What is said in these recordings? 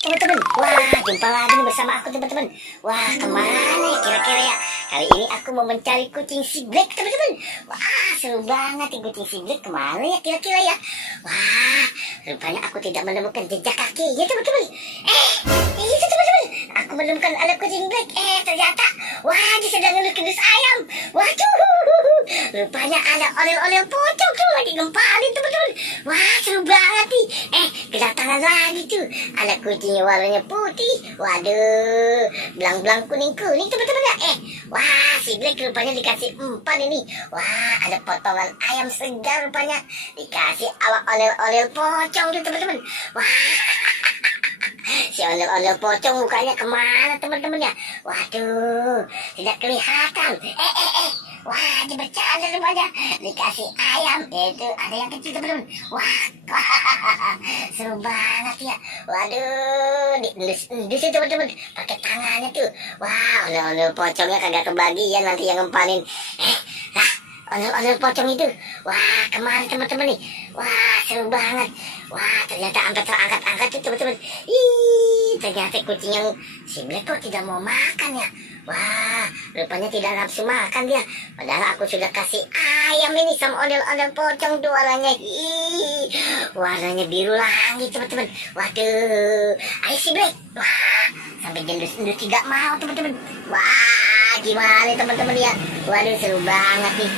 Teman-teman, wah jumpa lagi nih bersama aku teman-teman. Wah kemana ya kira-kira ya? Kali ini aku mau mencari kucing si Black teman-teman. Wah seru banget nih kucing si Black, kemana ya kira-kira ya? Wah rupanya aku tidak menemukan jejak kakinya teman-teman. Itu teman-teman, aku menemukan anak kucing Black. Ternyata, wah dia sedang ngelus ayam. Waduh, rupanya ada oleh-oleh pocong tuh lagi ngempalin teman-teman. Wah seru banget nih. Kedatangan lagi tuh anak kucingnya warnanya putih. Waduh, belang-belang kuning-kuning teman-teman ya. Wah si Black rupanya dikasih umpan ini. Wah ada potongan ayam segar rupanya, dikasih awak oleh-oleh pocong tuh teman-teman. Wah si ondel-ondel pocong mukanya kemana teman-teman ya? Waduh, tidak kelihatan. Wah, dia bercanda rupanya. Dikasih ayam, itu ada yang kecil teman-teman. Wah, seru banget ya. Waduh, diendus teman-teman. Pakai tangannya tuh. Wah, ondel-ondel pocongnya kagak kebagian nanti yang ngempalin. Ondel-ondel pocong itu. Wah, kemana teman-teman nih? Wah, seru banget. Wah, ternyata sampai terangkat-angkat tuh teman-teman. Ternyata kucing yang si Black kok tidak mau makan ya. Wah, rupanya tidak nafsu makan dia. Padahal aku sudah kasih ayam ini sama ondel-ondel pocong tuh warnanya. Warnanya biru langit teman-teman. Waduh, ayo si Black. Wah, sampai jendus-jendus tidak mau teman-teman. Wah, gimana teman-teman ya? Waduh, seru banget nih.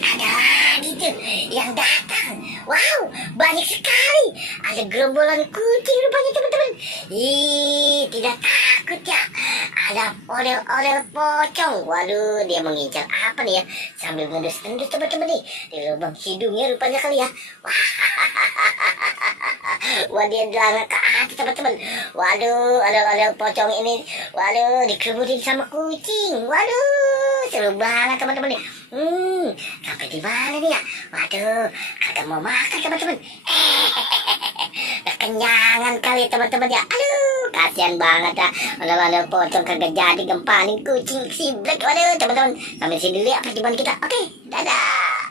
Ada lagi tuh yang datang. Wow, banyak sekali. Ada gerombolan kucing rupanya teman-teman. Tidak takut ya. Ada orel-orel pocong. Waduh, dia mengincar apa nih ya? Sambil ngendus-ngendus teman-teman nih. Di lubang hidungnya rupanya kali ya. Wah, dia jalan ke atas teman-teman. Waduh, orel-orel pocong ini. Waduh, dikerubutin sama kucing. Waduh, seru banget teman-teman nih. Sampai di mana nih ya? Waduh, kagak mau makan teman-teman. Kekenyangan kali teman-teman ya. Aduh, kasihan banget ya. Ondel-ondel pocong kagak jadi gempanin kucing si Black. Waduh, teman-teman. Sampai sini dulu ya perjumpaan kita. Oke, dadah.